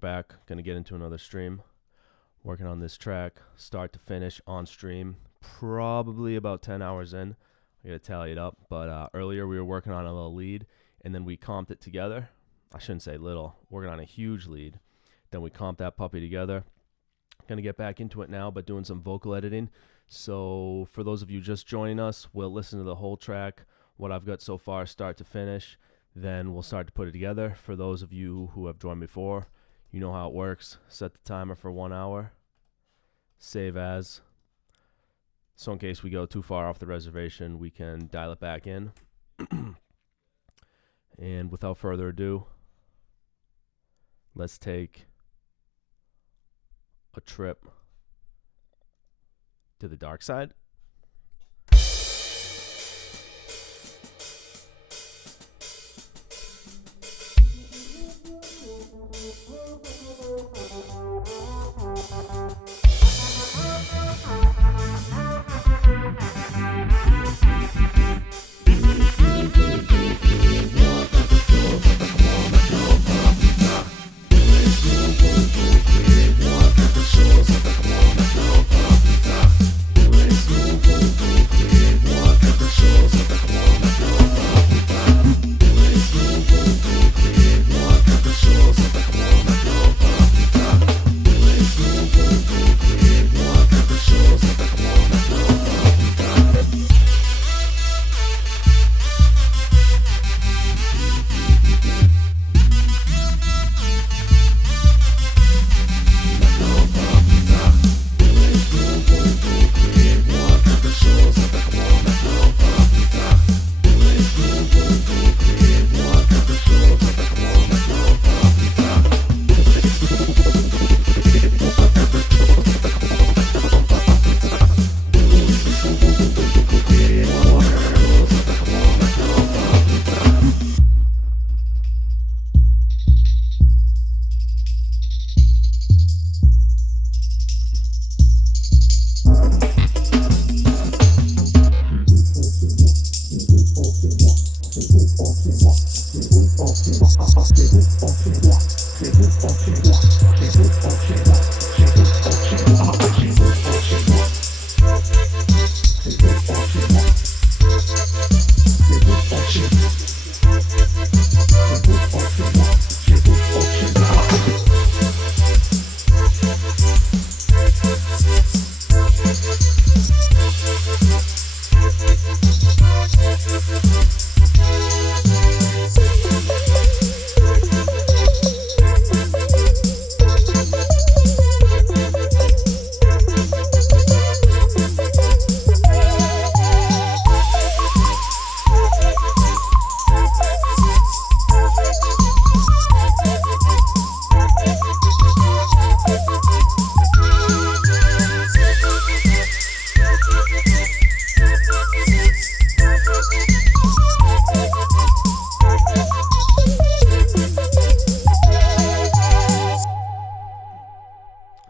back. Gonna get into another stream. Working on this track, start to finish on stream. Probably about 10 hours in. I gotta tally it up. But earlier we were working on a little lead, and then we comped it together. I shouldn't say little. Working on a huge lead. Then we comped that puppy together. Gonna get back into it now, but doing some vocal editing. So for those of you just joining us, we'll listen to the whole track, what I've got so far, start to finish. Then we'll start to put it together. For those of you who have joined before, you know how it works. Set the timer for 1 hour. Save as. So in case we go too far off the reservation, we can dial it back in. And without further ado, let's take a trip to the dark side.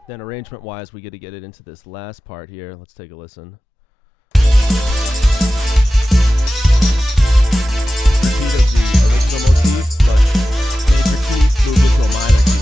Then arrangement-wise, we get to get it into this last part here. Let's take a listen. Repeat of the original motif, but major key moved into a minor key.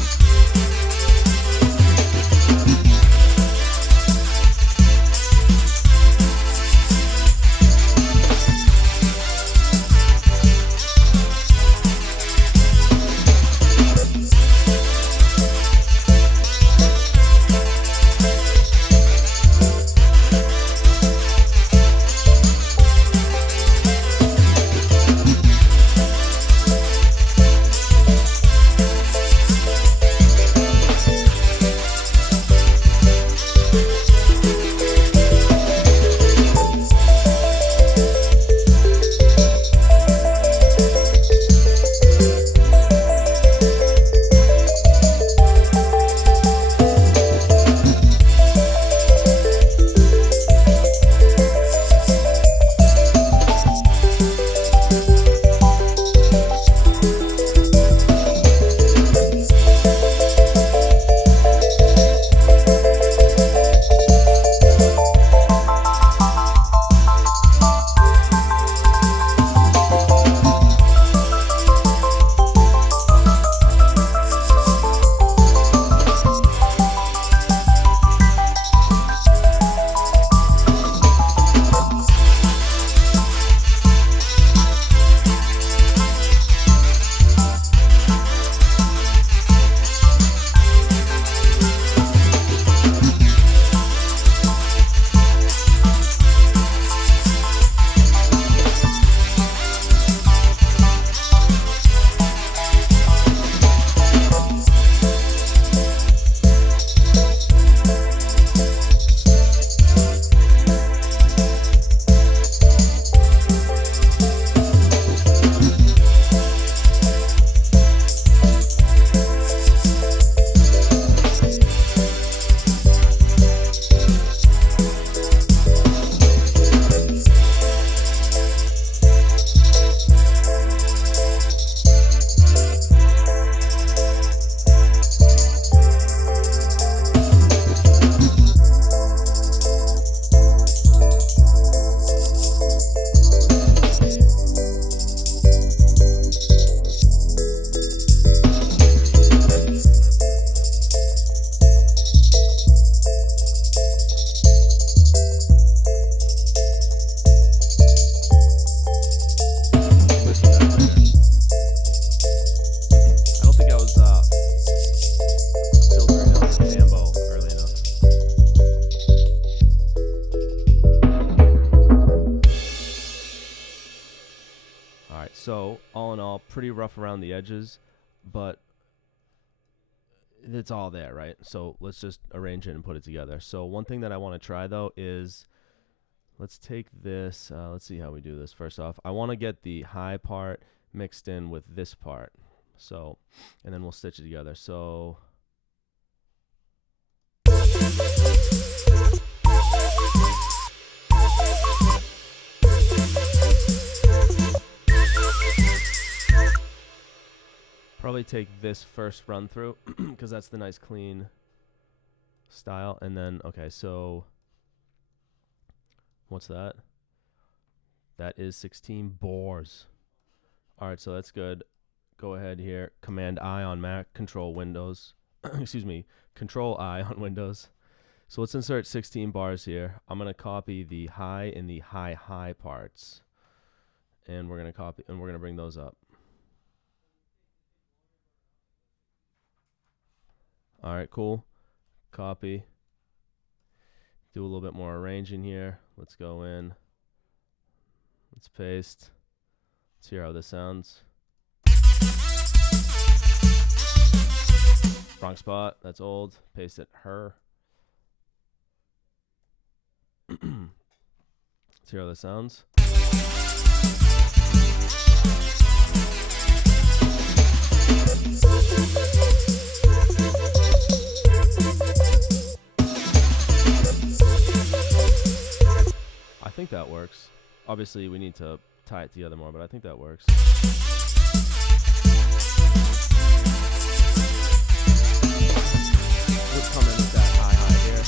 pretty rough around the edges, but it's all there, right? So let's just arrange it and put it together. So one thing that I want to try though is, let's take this, let's see how we do this. First off, I want to get the high part mixed in with this part. So, and then we'll stitch it together. So probably take this first run through because that's the nice clean style. And then, okay, so what's that? That is 16 bars. All right, so that's good. Go ahead here, Command I on Mac, Control Windows, excuse me, Control I on Windows. So let's insert 16 bars here. I'm gonna copy the high and the high parts, and we're gonna bring those up. All right, cool. Copy. Do a little bit more arranging here. Let's go in. Let's paste. Let's hear how this sounds. Wrong spot. That's old. Paste it. Her. Let's hear how this sounds. I think that works. Obviously, we need to tie it together more, but I think that works. Let's come in with that high here.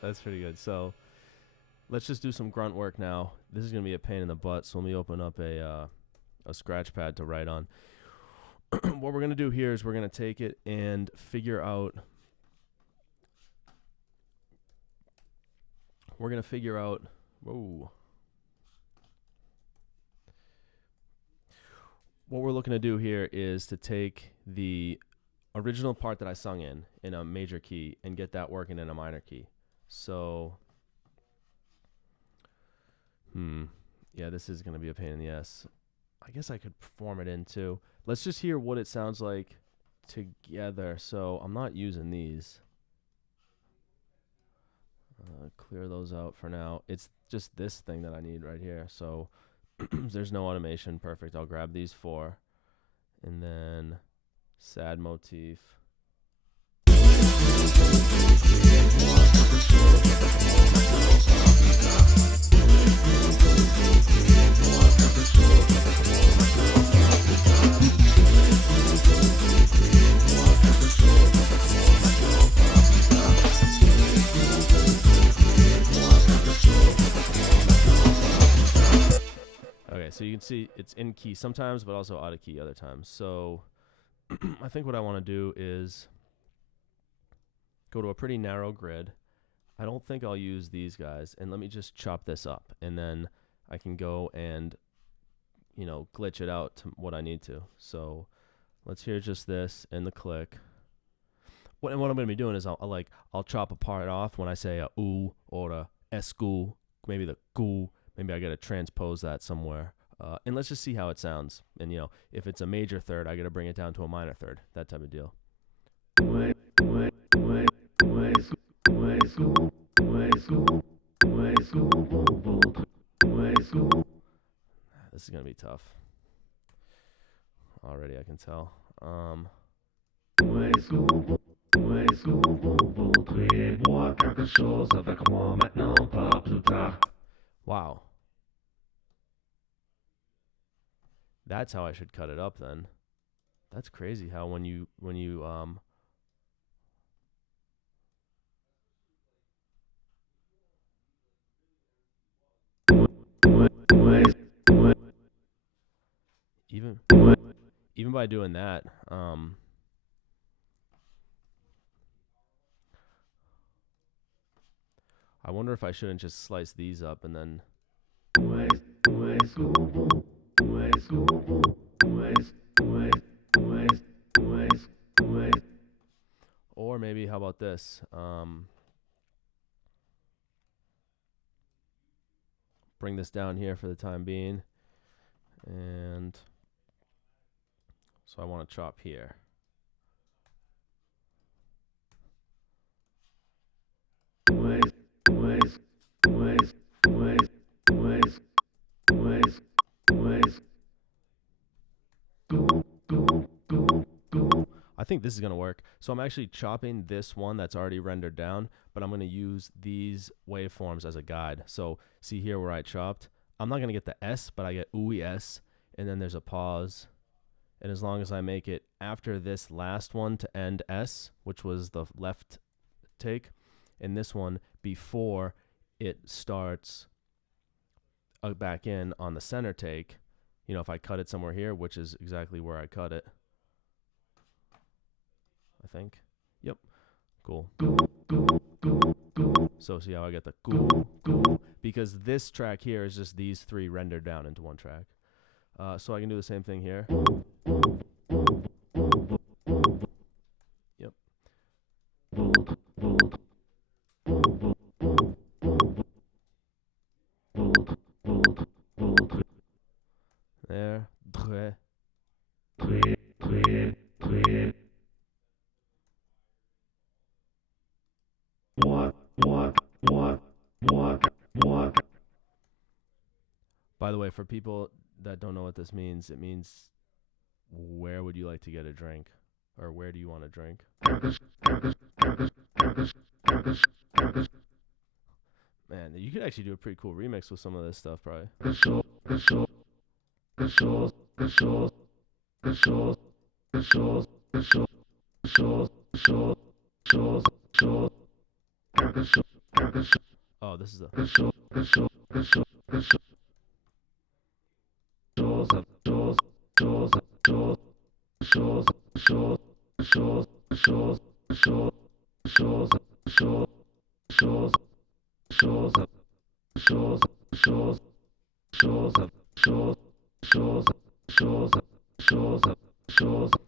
That's pretty good. So let's just do some grunt work now. This is going to be a pain in the butt, so let me open up a scratch pad to write on. What we're going to do here is we're going to take it and figure out whoa. What we're looking to do here is to take the original part that I sung in a major key and get that working in a minor key. So, yeah, this is going to be a pain in the ass. I guess I could form it in too. Let's just hear what it sounds like together. So I'm not using these. Clear those out for now. It's just this thing that I need right here. So there's no automation. Perfect. I'll grab these four. And then sad motif. So you can see it's in key sometimes, but also out of key other times. So I think what I want to do is go to a pretty narrow grid. I don't think I'll use these guys. And let me just chop this up. And then I can go and, you know, glitch it out to what I need to. So let's hear just this and the click. And what I'm going to be doing is I'll chop a part off when I say a ooh or a esku, maybe the goo. Maybe I got to transpose that somewhere. And let's just see how it sounds. And, you know, if it's a major third, I got to bring it down to a minor third, that type of deal. This is going to be tough. Already I can tell. Wow. That's how I should cut it up then. That's crazy how when you even by doing that, I wonder if I shouldn't just slice these up and then or maybe how about this? Bring this down here for the time being. And so I want to chop here. I think this is going to work. So I'm actually chopping this one that's already rendered down, but I'm going to use these waveforms as a guide. So see here where I chopped. I'm not going to get the S, but I get ooey S, and then there's a pause. And as long as I make it after this last one to end S, which was the left take, and this one before it starts back in on the center take, you know, if I cut it somewhere here, which is exactly where I cut it, I think. Yep. Cool. So see how I get the goo, because this track here is just these three rendered down into one track. So I can do the same thing here. Yep. There. By the way, for people that don't know what this means, it means where would you like to get a drink? Or where do you want a drink? Man, you could actually do a pretty cool remix with some of this stuff, probably. Oh, this is the.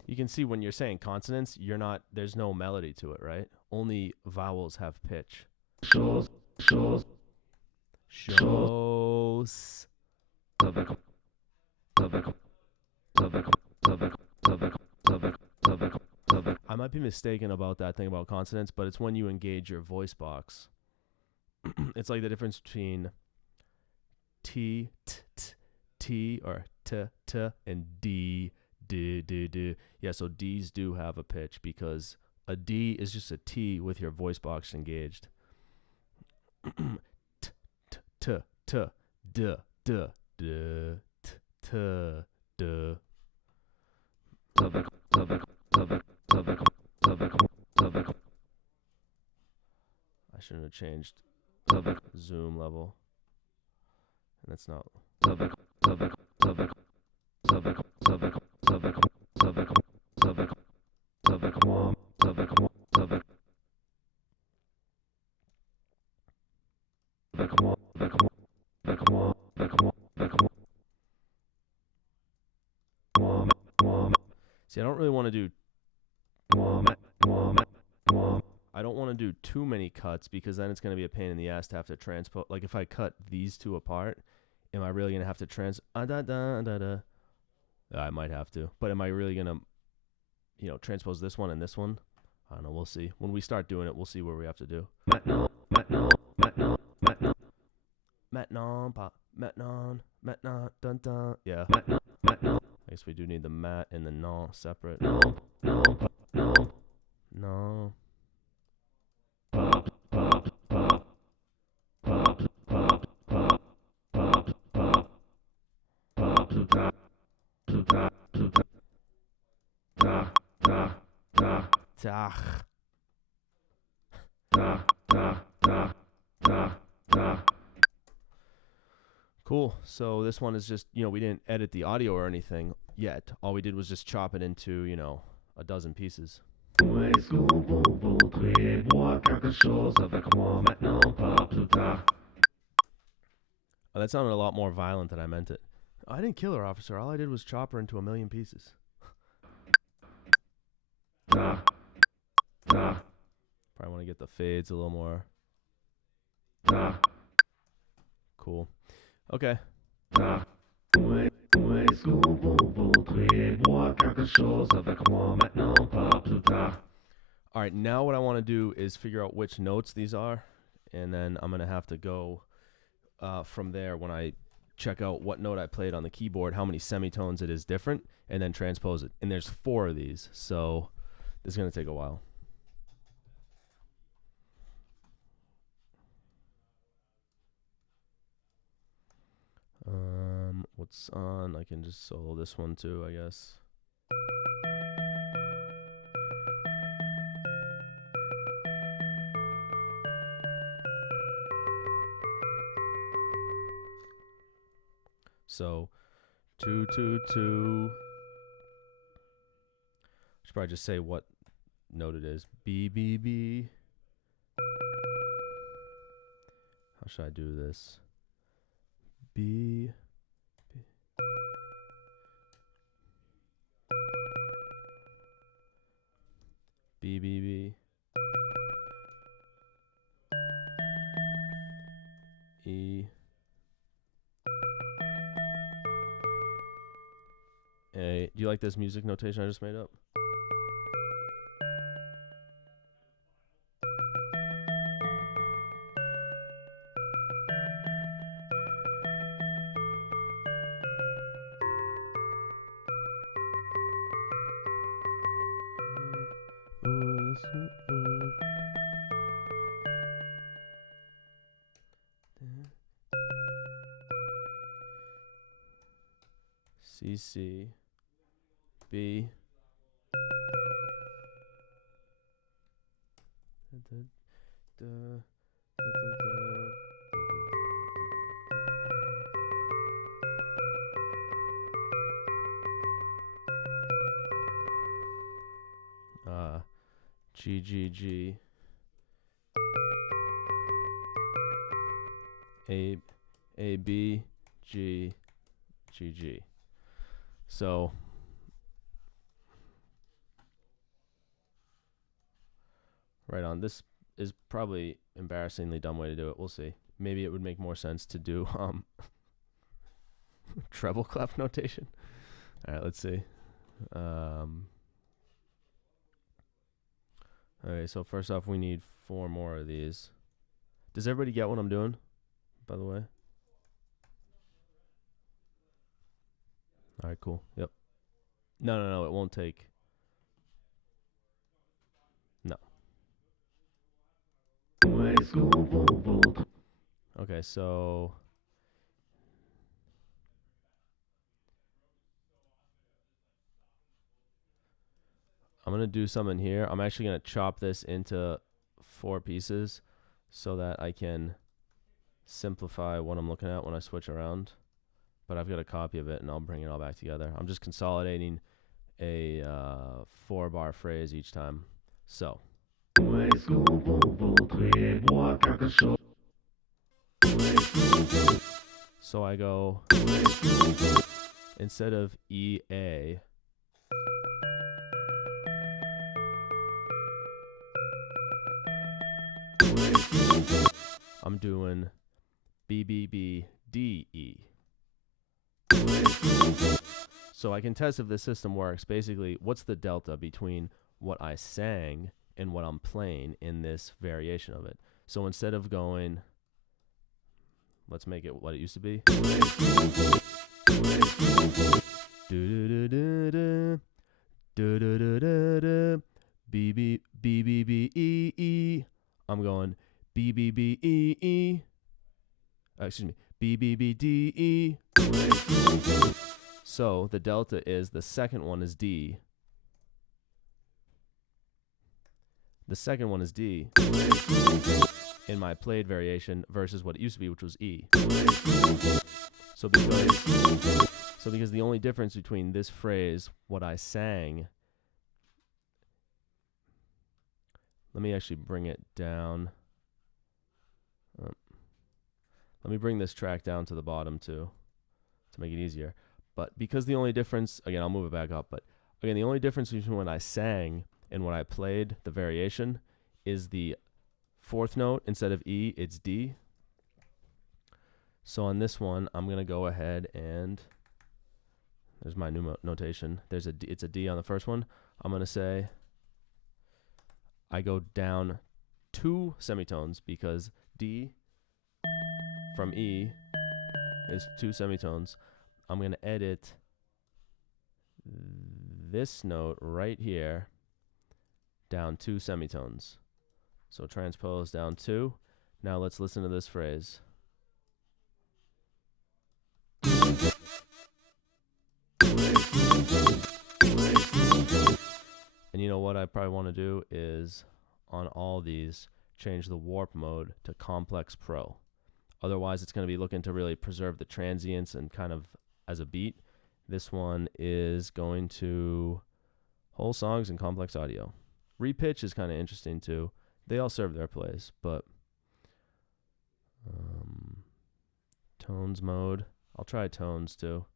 You can see when you're saying consonants, there's no melody to it, right? Only vowels have pitch. Shows. I might be mistaken about that thing about consonants, but it's when you engage your voice box. It's like the difference between T, t, t, T, or t, t, and D, d, d, d. Yeah, so D's do have a pitch because a D is just a T with your voice box engaged. T, t, t, t, d, d, d, t, t, d. I shouldn't have changed zoom level. And that's not. See, I don't really want to do I don't want to do too many cuts because then it's going to be a pain in the ass to have to transpose. Like if I cut these two apart, am I really going to have to I might have to. But am I really going to, transpose this one and this one? I don't know. We'll see. When we start doing it, we'll see where we have to do. Maintenant, dun dun. Yeah. I guess we do need the mat and the non separate. No. Cool. So this one is just, we didn't edit the audio or anything yet. All we did was just chop it into, a dozen pieces. Oh, that sounded a lot more violent than I meant it. I didn't kill her, officer. All I did was chop her into a million pieces. Probably want to get the fades a little more. Cool. Okay. All right, now what I want to do is figure out which notes these are, and then I'm going to have to go from there when I check out what note I played on the keyboard, how many semitones it is different, and then transpose it. And there's 4 of these, so this is going to take a while. What's on? I can just solo this one too, I guess. So 2 2 2. Should probably just say what note it is. B B B. How should I do this? B. B B B. E. A. Do you like this music notation I just made up? C C B. G G G. A B G G G. So right on. This is probably embarrassingly dumb way to do it. We'll see. Maybe it would make more sense to do treble clef notation. All right, let's see. Okay, so first off, we need 4 more of these. Does everybody get what I'm doing, by the way? All right, cool. Yep. No, it won't take. No. Okay, so I'm going to do something here. I'm actually going to chop this into 4 pieces so that I can simplify what I'm looking at when I switch around. but I've got a copy of it, and I'll bring it all back together. I'm just consolidating a 4-bar phrase each time. So I go, instead of EA, I'm doing BBBDE. So I can test if the system works. Basically, what's the delta between what I sang and what I'm playing in this variation of it? So instead of going, let's make it what it used to be. BBBEE. I'm going BBBEE. Excuse me, BBBDE. So the delta is the second one is D. The second one is D in my played variation versus what it used to be, which was E. So because the only difference between this phrase, what I sang, let me actually bring it down. Let me bring this track down to the bottom too, to make it easier. But because the only difference, again, I'll move it back up, but again, the only difference between when I sang and when I played the variation is the fourth note. Instead of E, it's D. So on this one, I'm going to go ahead and, there's my new notation. There's a D, it's a D on the first one. I'm going to say, I go down 2 semitones because D from E is 2 semitones. I'm going to edit this note right here down 2 semitones. So transpose down 2. Now let's listen to this phrase. And you know what I probably want to do is, on all these, change the warp mode to Complex Pro. Otherwise, it's going to be looking to really preserve the transients and kind of as a beat. This one is going to whole songs and complex audio. Repitch is kind of interesting too. They all serve their place, but tones mode. I'll try tones too.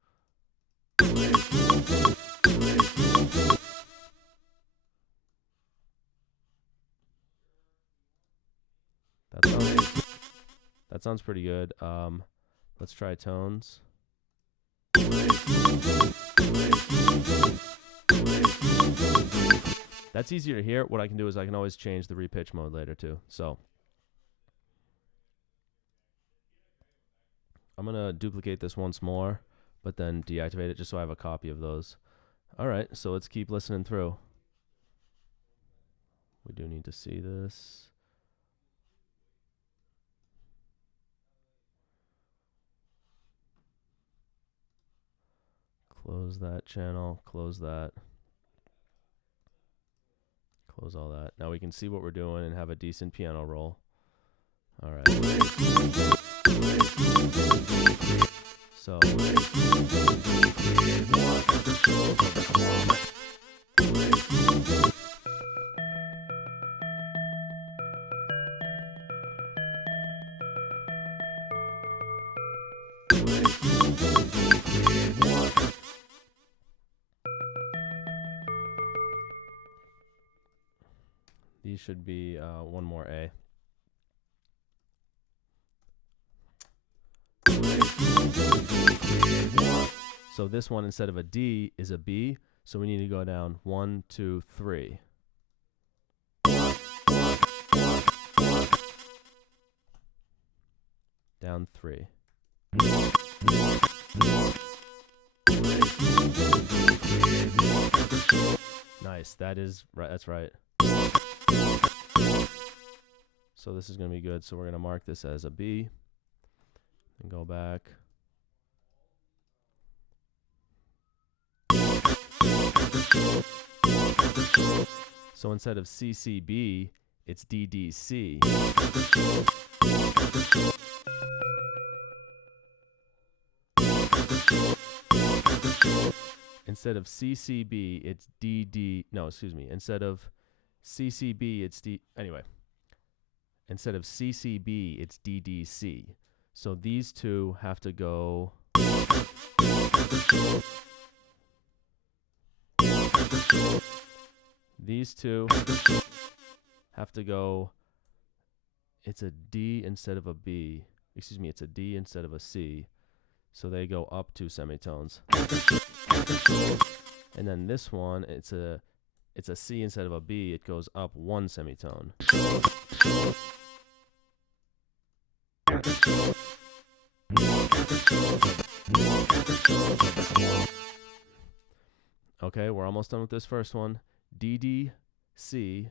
That sounds pretty good. Let's try tones. That's easier to hear. What I can do is I can always change the repitch mode later too. So I'm going to duplicate this once more, but then deactivate it just so I have a copy of those. All right, so let's keep listening through. We do need to see this. Close that channel, close that. Close all that. Now we can see what we're doing and have a decent piano roll. All right. So. These should be one more A. So this one, instead of a D, is a B. So we need to go down 1, 2, 3. Down 3. Nice. That is right. That's right. So this is going to be good. So we're going to mark this as a B and go back. So instead of CCB, it's DDC. instead of CCB, it's DD. No, excuse me. Instead of CCB, it's D. Anyway, instead of CCB, it's DDC. So these two have to go. These two have to go. It's a D instead of a B. Excuse me, it's a D instead of a C. So they go up 2 semitones. And then this one, it's a C instead of a B. It goes up 1 semitone. Okay, we're almost done with this first one. DDC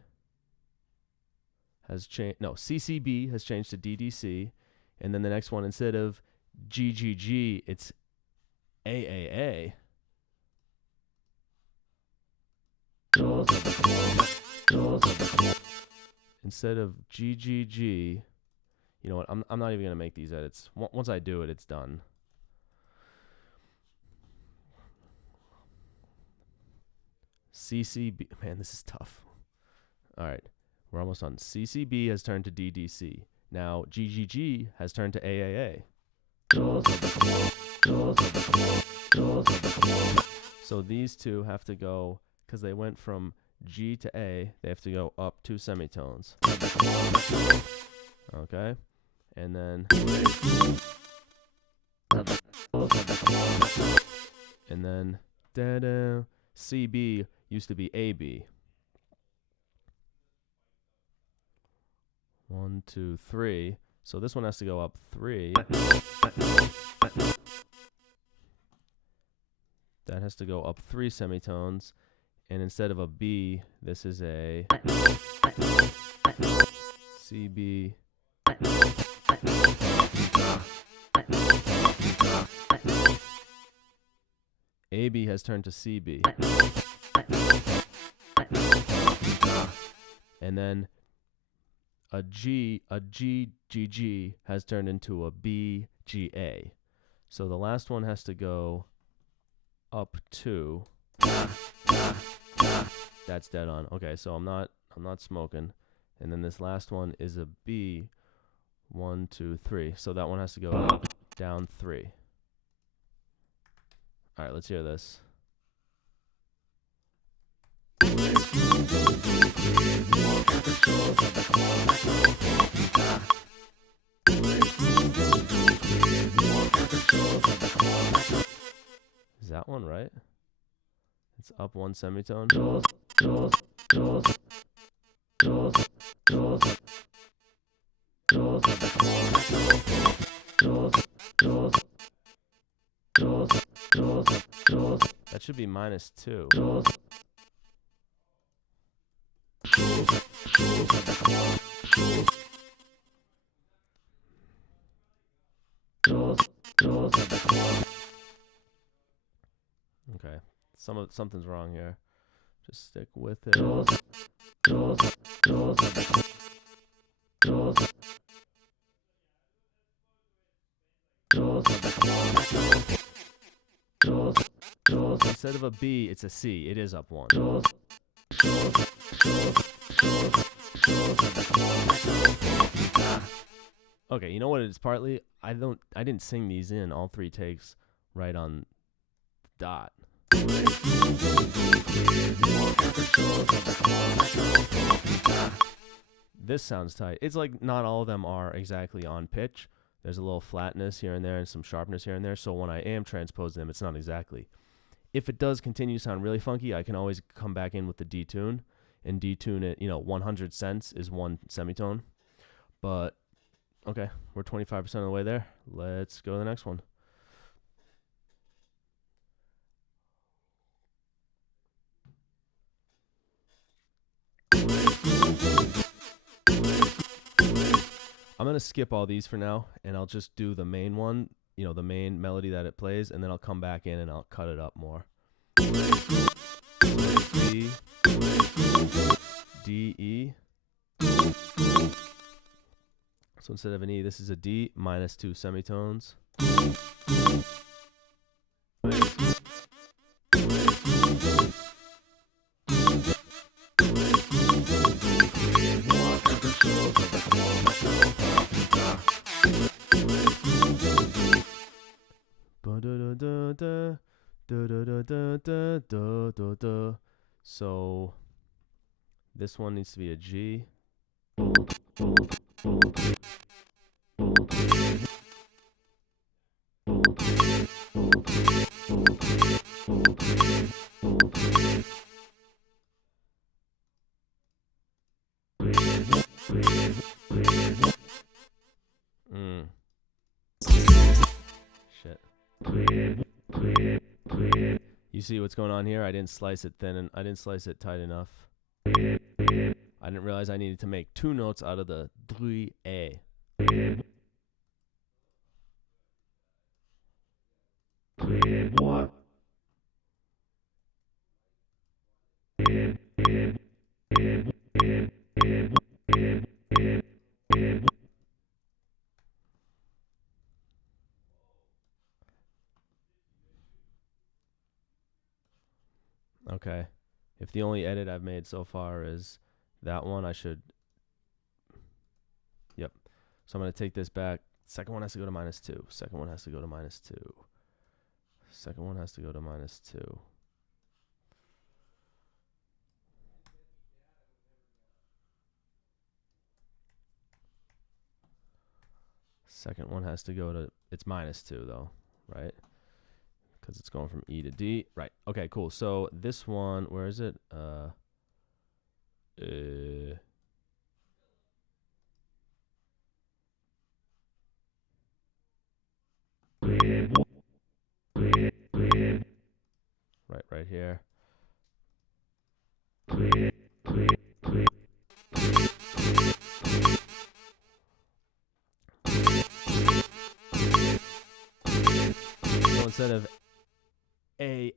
has changed. No, CCB has changed to DDC. And then the next one, instead of GGG, it's AAA. Instead of GGG, you know what? I'm not even gonna make these edits. Once I do it, it's done. CCB. Man, this is tough. All right, we're almost done. CCB has turned to DDC. Now GGG has turned to AAA. So these two have to go, because they went from G to A, they have to go up 2 semitones. Okay, and then da-da, CB used to be AB. 1, 2, 3. So this one has to go up 3. That has to go up 3 semitones. And instead of a B, this is a CB. AB has turned to CB. And then a G, G has turned into a B, G, A. So the last one has to go up 2. That's dead on. Okay, so I'm not smoking. And then this last one is a B, 1, 2, 3. So that one has to go down 3. All right, let's hear this. Is that one right? It's up 1 semitone. That should be -2. Okay, something's wrong here. Just stick with it. Instead of a B, it's a C. It is up 1. Okay, you know what it is partly? I didn't sing these in all 3 takes right on the dot. This sounds tight. It's like not all of them are exactly on pitch. There's a little flatness here and there and some sharpness here and there. So when I am transposing them, it's not exactly. If it does continue to sound really funky, I can always come back in with the detune and detune it. 100 cents is 1 semitone. But okay, we're 25% of the way there. Let's go to the next one. I'm going to skip all these for now, and I'll just do the main one, the main melody that it plays, and then I'll come back in and I'll cut it up more. D, D, E. So instead of an E, this is a D -2 semitones. So this one needs to be a G. Shit. You see what's going on here? I didn't slice it thin and I didn't slice it tight enough. I didn't realize I needed to make two notes out of the 3A. What? Okay. If the only edit I've made so far is that one, I should... Yep. So I'm going to take this back. Second one has to go to -2. Second one has to go to -2. Second one has to go to -2. Second one has to go to... It's -2 though, right? Because it's going from E to D. Right. Okay, cool. So this one, where is it? Right here. So instead of A,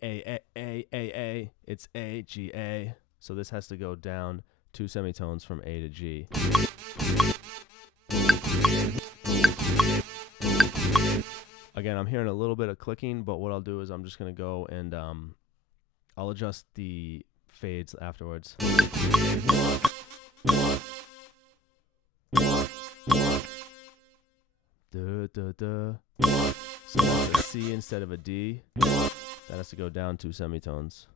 it's A, G, A. So this has to go down 2 semitones from A to G. Again, I'm hearing a little bit of clicking, but what I'll do is I'm just going to go and I'll adjust the fades afterwards. So that's a C instead of a D. That has to go down 2 semitones.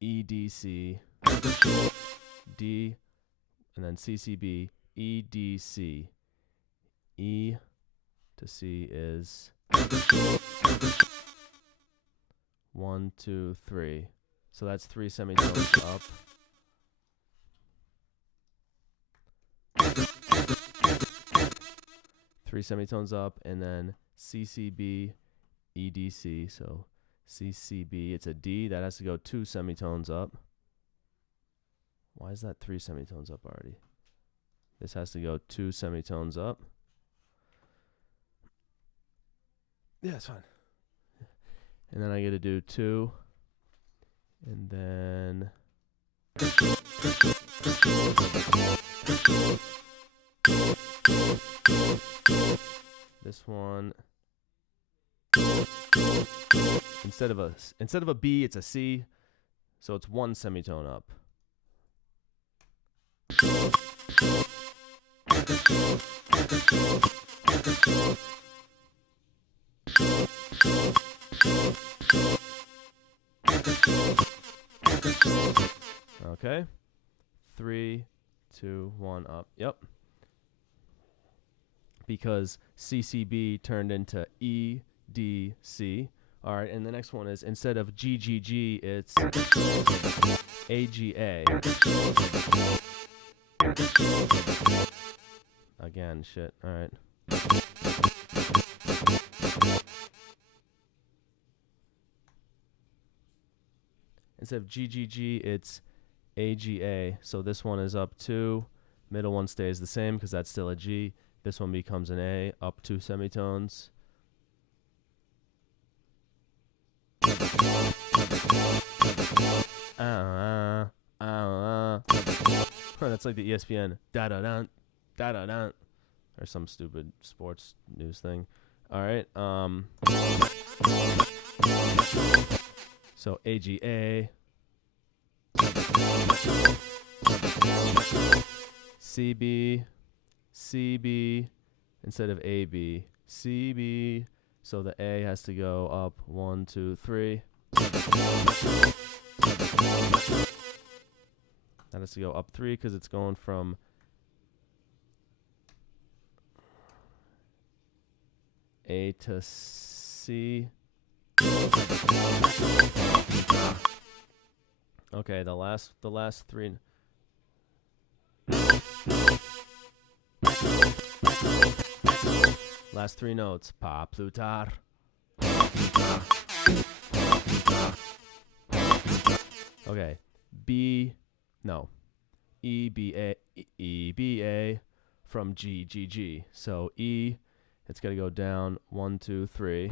E, D, C, D, and then C, C, B, E, D, C. E to C is 1, 2, 3. So that's 3 semitones up. Three semitones up, and then C, C, B, E, D, C. So C, C, B, it's a D. That has to go 2 semitones up. Why is that 3 semitones up already? This has to go 2 semitones up. Yeah, it's fine. And then I get to do 2. And then... This one, instead of a B, it's a C, so it's 1 semitone up. Okay, 3, 2, 1 up. Yep. Because CCB turned into EDC. All right, and the next one is instead of GGG, it's AGA. Again, shit. All right. Instead of GGG, it's AGA. So this one is up 2. Middle one stays the same because that's still a G. This one becomes an A, up 2 semitones. That's like the ESPN da-da-dun, da-da-dun, or some stupid sports news thing. All right. So AGA, CB, CB, instead of A, B. C, B. So the A has to go up 1, 2, 3. That has to go up 3 because it's going from A to C. Okay, the last 3. Last 3 notes. Pa plutar. Okay. B, no. E, B, A, E, B, A from G, G, G. So E, it's got to go down 1, 2, 3.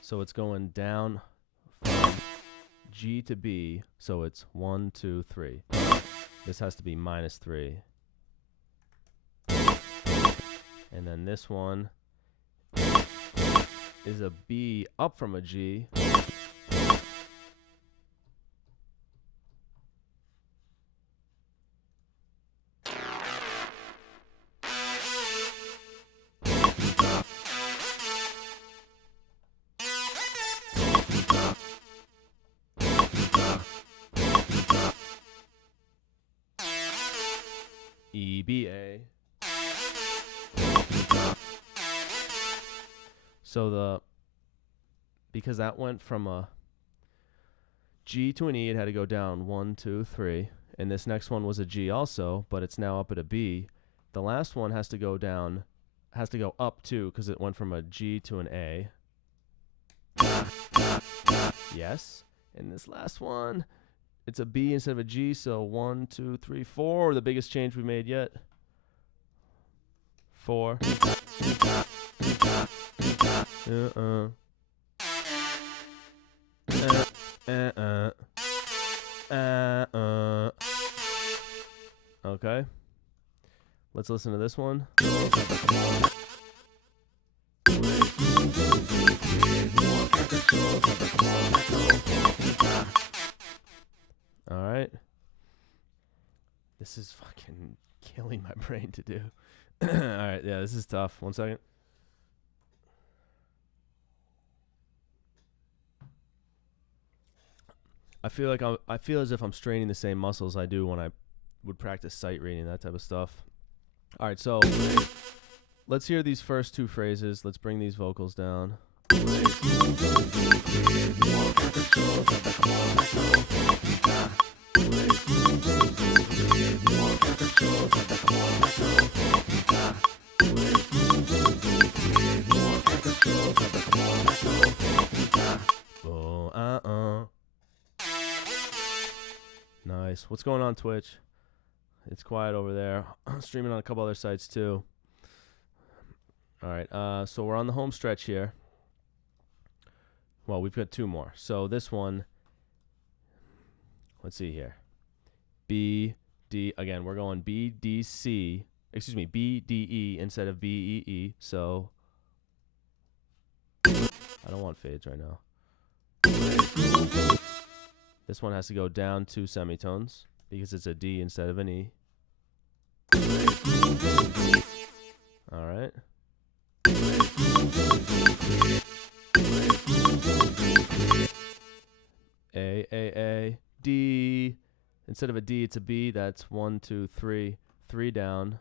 So it's going down from G to B. So it's 1, 2, 3. This has to be -3. And then this one is a B up from a G. E, B, A. So because that went from a G to an E, it had to go down 1, 2, 3. And this next one was a G also, but it's now up at a B. The last one has to go up too, because it went from a G to an A. Yes. And this last one, it's a B instead of a G, so 1, 2, 3, 4. The biggest change we made yet. 4. Okay. Let's listen to this one. All right. This is fucking killing my brain to do. All right. Yeah, this is tough. 1 second. I feel as if I'm straining the same muscles I do when I would practice sight reading, that type of stuff. All right, so let's hear these first 2 phrases. Let's bring these vocals down. Nice. What's going on, Twitch? It's quiet over there. I'm streaming on a couple other sites too. All right. So we're on the home stretch here. Well, we've got 2 more. So this one, let's see here. B, D. Again, we're going B, D, C. Excuse me, B, D, E instead of B, E, E. So I don't want fades right now. This one has to go down 2 semitones because it's a D instead of an E. All right. A, D. Instead of a D, it's a B. That's 1, 2, 3. 3 down.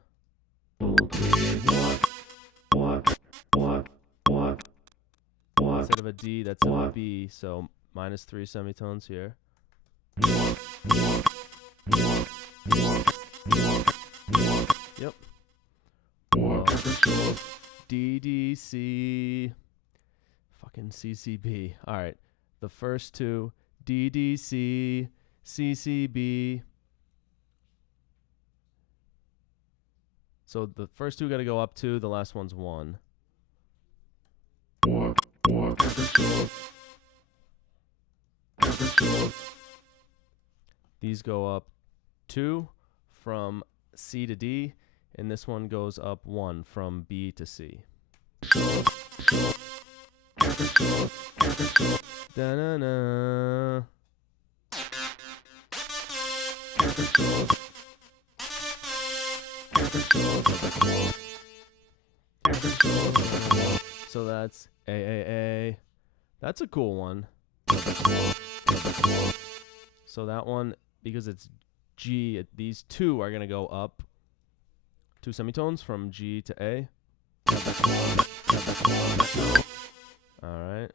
Instead of a D, that's a B. So -3 semitones here. Yep. D, D, C. Fucking C, C, B. All right. The first 2, D, D, C, C, C, B. So the first 2 got to go up 2. The last one's 1. These go up 2 from C to D, and this one goes up 1 from B to C. Da-na-na. So that's A. That's a cool one. So that one, because it's G, these two are going to go up 2 semitones from G to A. Alright.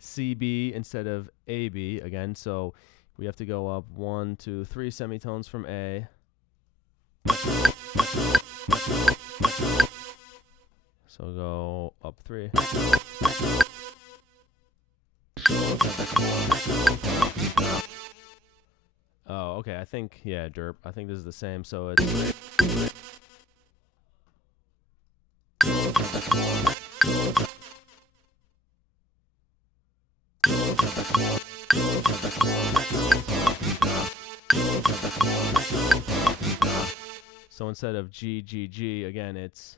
CB instead of AB again, so we have to go up 1, 2, 3 semitones from A. So go up 3. Oh, okay, I think, yeah, derp. I think this is the same, so it's... So instead of G, G, G, again, it's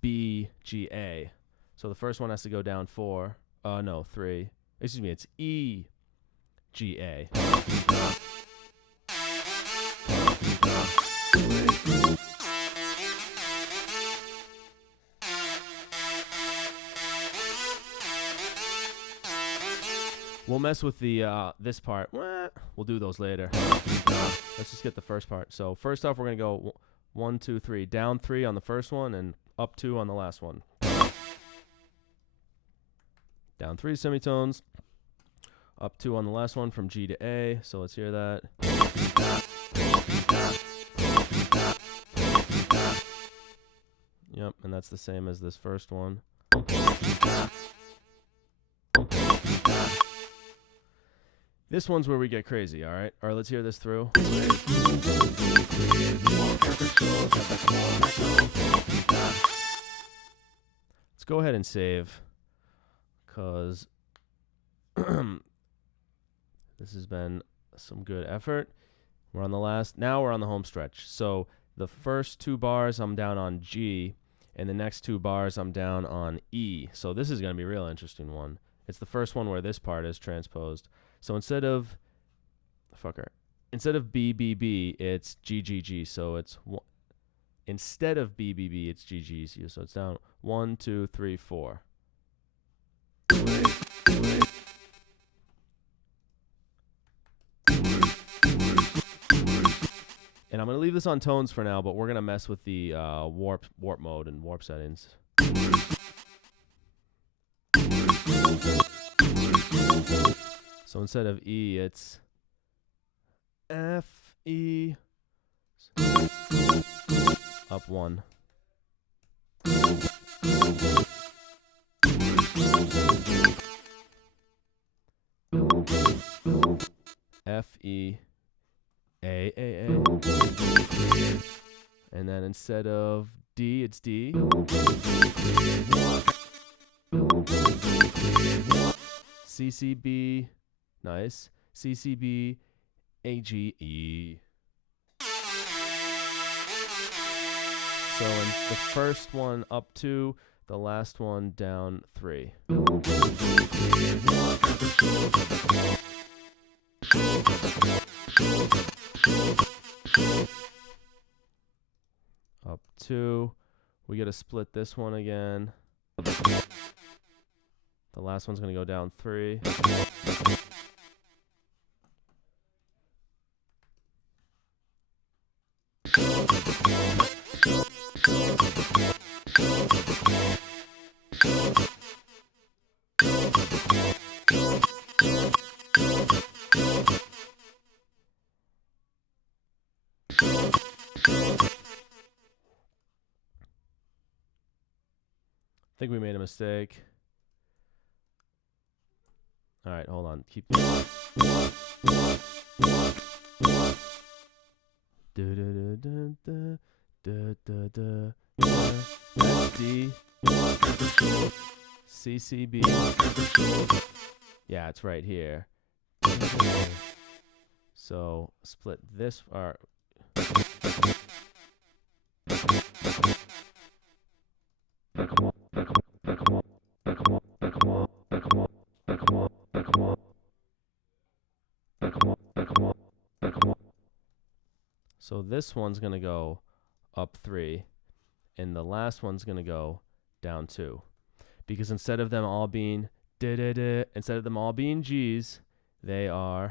B, G, A. So the first one has to go down 4. No, 3. Excuse me, it's E, G, A. We'll mess with the this part. We'll do those later. Let's just get the first part. So first off, we're gonna go 1, 2, 3, down 3 on the first one and up 2 on the last one. Down 3 semitones, up 2 on the last one from G to A. So let's hear that. Yep, and that's the same as this first one. This one's where we get crazy, all right? All right, let's hear this through. Let's go ahead and save, because this has been some good effort. We're on the last, now we're on the home stretch. So the first 2 bars, I'm down on G, and the next 2 bars, I'm down on E. So this is going to be a real interesting one. It's the first one where this part is transposed. So instead of B, B, B, it's G, G, G. So it's instead of B, B, B, it's G, G, G. So it's down 1, 2, 3, 4. And I'm going to leave this on tones for now, but we're going to mess with the warp mode and warp settings. So instead of E, it's F, E, up 1. F, E, A. And then instead of D, it's D. C, C, B. Nice. C, C, B, A, G, E. So in the first one up 2, the last one down 3. Up 2. We got to split this one again. The last one's going to go down 3. I think we made a mistake. All right, hold on. Keep going. D. C, C, B. Yeah, it's right here. So split this, or so this one's going to go up 3, and the last one's going to go down 2. Because instead of them all being instead of them all being G's, they are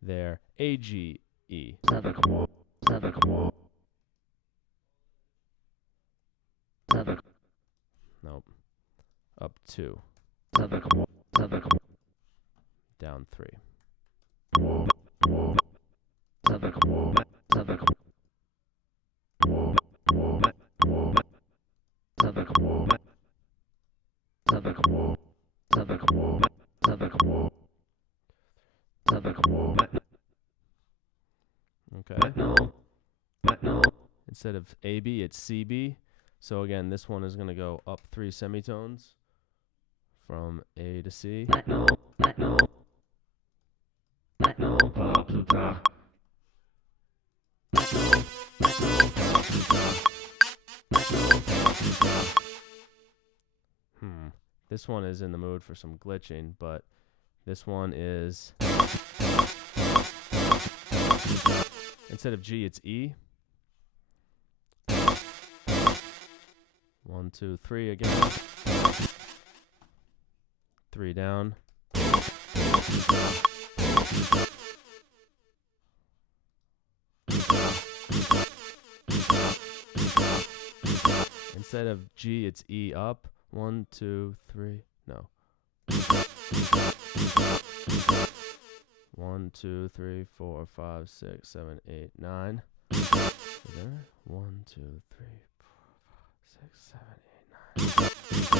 they're A-G-E. Nope. Up 2. Down 3. Okay. Instead of AB, it's CB. So again, this one is going to go up 3 semitones from A to C. This one is in the mood for some glitching, but this one is, instead of G, it's E. 1, 2, 3 again. 3 down. Instead of G, it's E up. 1, 2, 3. No. 1, 2, 3, 4, 5, 6, 7, 8, 9. Is there? 1, 2, 3, 4, 5, 6, 7, 8, 9.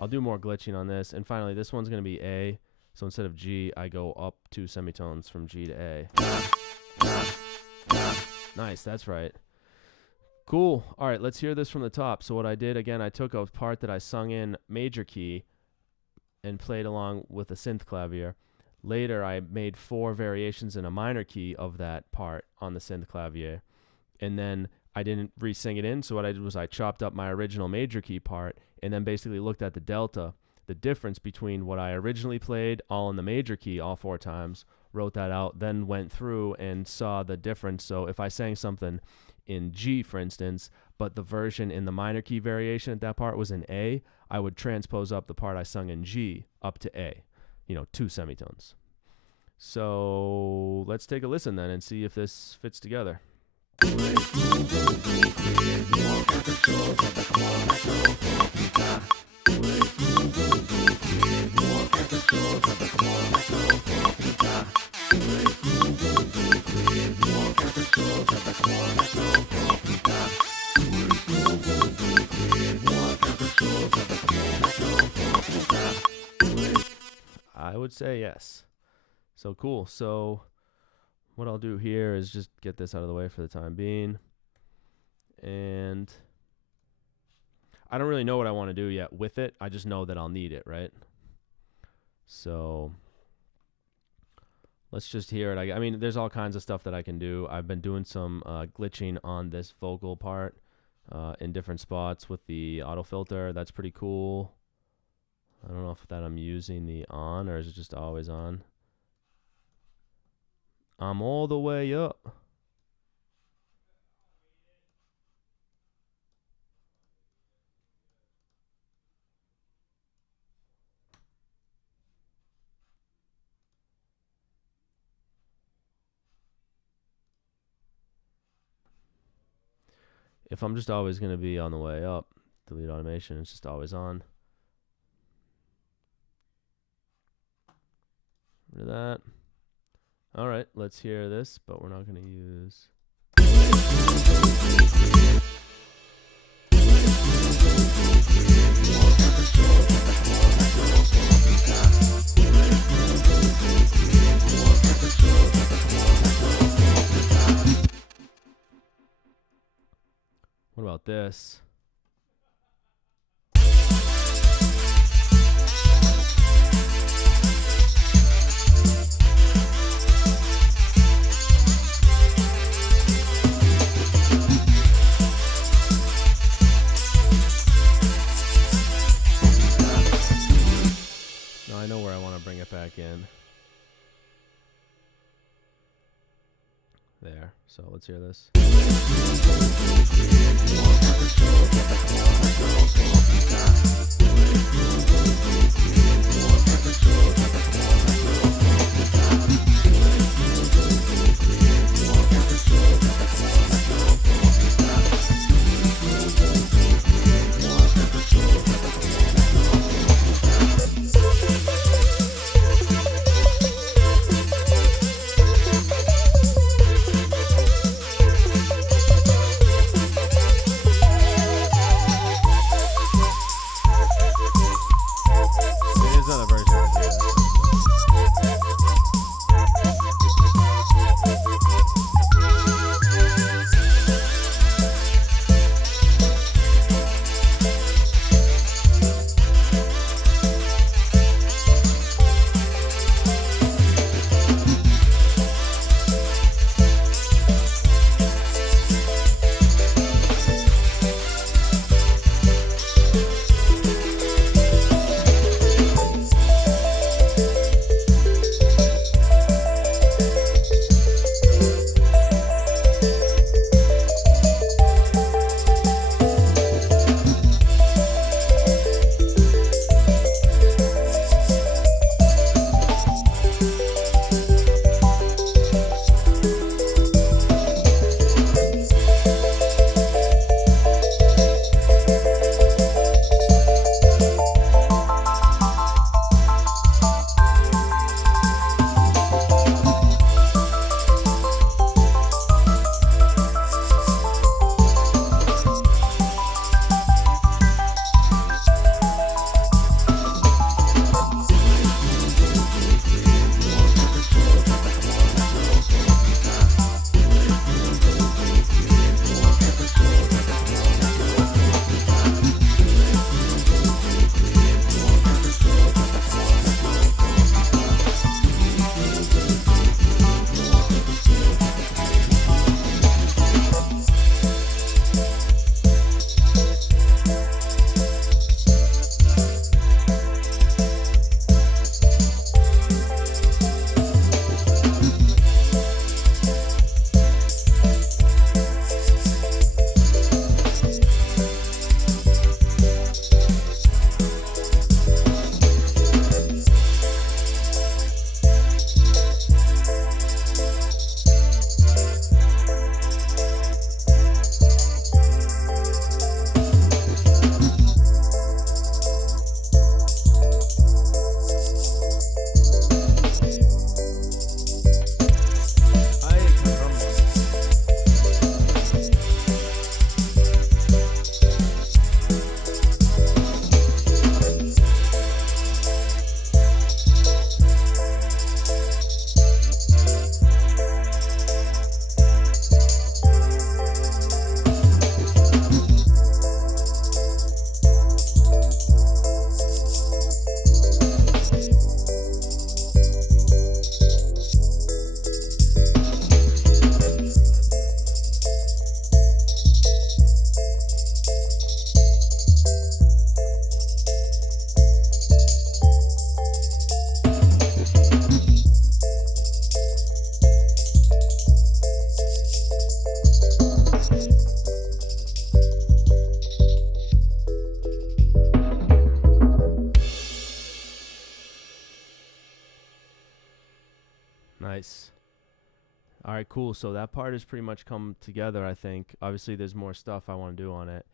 I'll do more glitching on this. And finally, this one's going to be A. So instead of G, I go up 2 semitones from G to A. Nice, that's right. Cool. All right, let's hear this from the top. So what I did, again, I took a part that I sung in major key and played along with a synth clavier. Later, I made 4 variations in a minor key of that part on the synth clavier. And then I didn't re-sing it in, so what I did was I chopped up my original major key part and then basically looked at the delta, the difference between what I originally played all in the major key all 4 times, wrote that out, then went through and saw the difference. So if I sang something in G, for instance, but the version in the minor key variation at that part was in A, I would transpose up the part I sung in G up to A, 2 semitones. So let's take a listen then and see if this fits together. I would say yes. So cool. So what I'll do here is just get this out of the way for the time being. And I don't really know what I want to do yet with it. I just know that I'll need it, right? So let's just hear it. I mean, there's all kinds of stuff that I can do. I've been doing some glitching on this vocal part in different spots with the auto filter. That's pretty cool. I don't know if that I'm using the on or is it just always on. I'm all the way up. If I'm just always going to be on the way up, delete automation, it's just always on. Rid of that. All right, let's hear this, but we're not going to use. What about this? Now I know where I want to bring it back in. There. So let's hear this. Nice. All right, cool. So that part has pretty much come together, I think. Obviously, there's more stuff I want to do on it.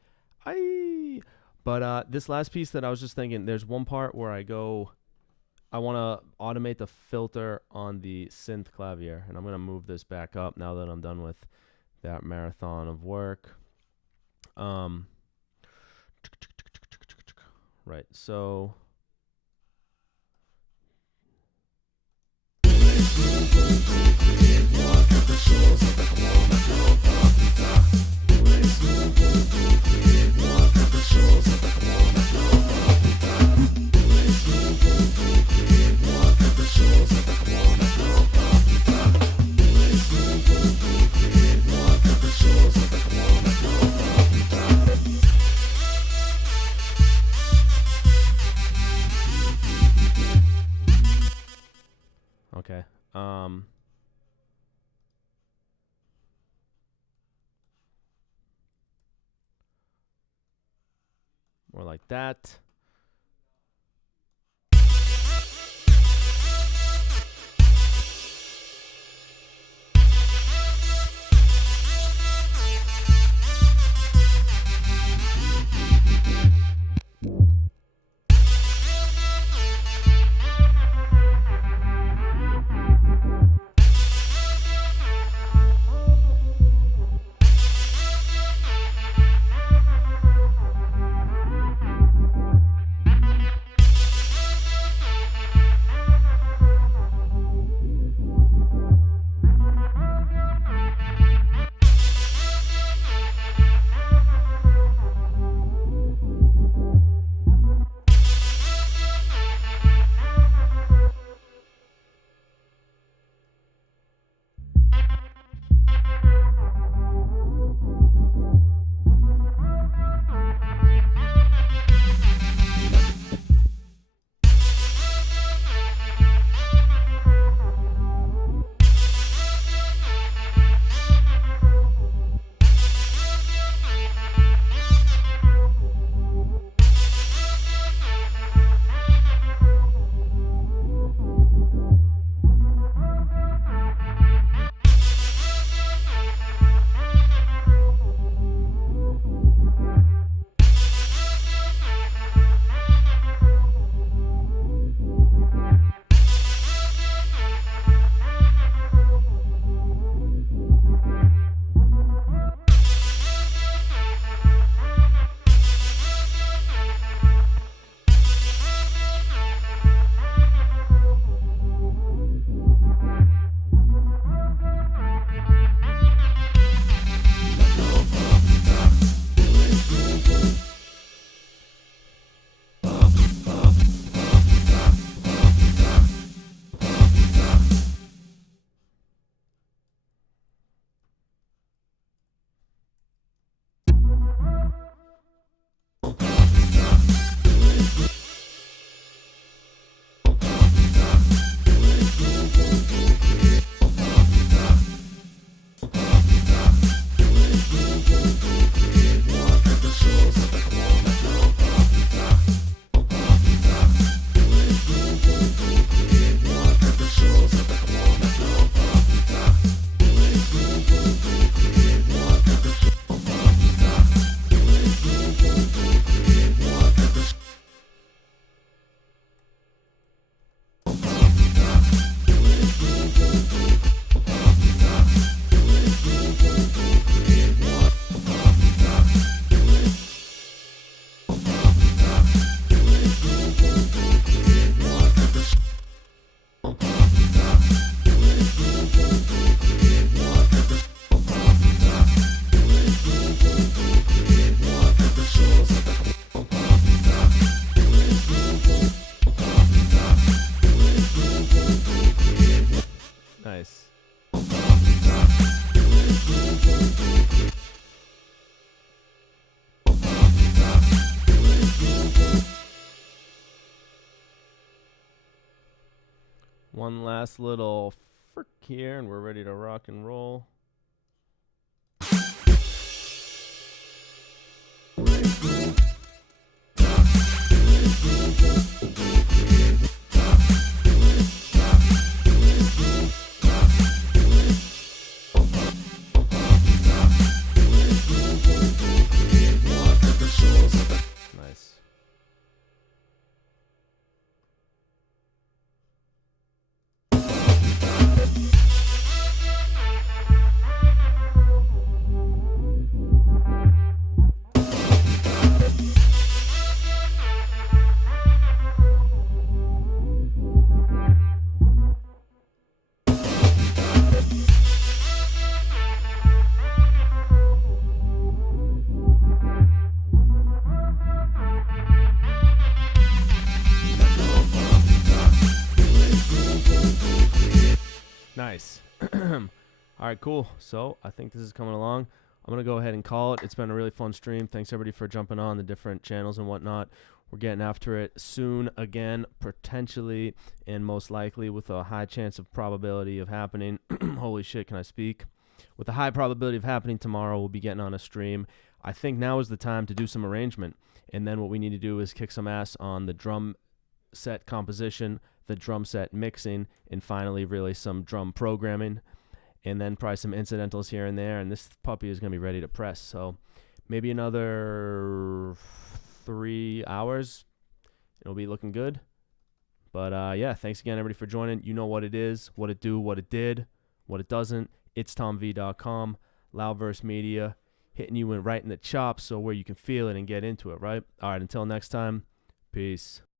But this last piece that I was just thinking, there's one part where I want to automate the filter on the synth clavier. And I'm going to move this back up now that I'm done with that marathon of work. Right, so... More like that. Nice. One last little frick here, and we're ready to rock and roll. Nice. Nice. All right, cool. So I think this is coming along. I'm going to go ahead and call it. It's been a really fun stream. Thanks, everybody, for jumping on the different channels and whatnot. We're getting after it soon again, potentially and most likely with a high chance of probability of happening. Holy shit, can I speak? With a high probability of happening tomorrow, we'll be getting on a stream. I think now is the time to do some arrangement. And then what we need to do is kick some ass on the drum set composition, the drum set mixing, and finally really some drum programming, and then probably some incidentals here and there. And this puppy is going to be ready to press. So maybe another 3 hours. It'll be looking good. But yeah, thanks again, everybody, for joining. You know what it is, what it do, what it did, what it doesn't. It's TomV.com, Loudverse Media, hitting you right in the chops so where you can feel it and get into it, right? All right, until next time, peace.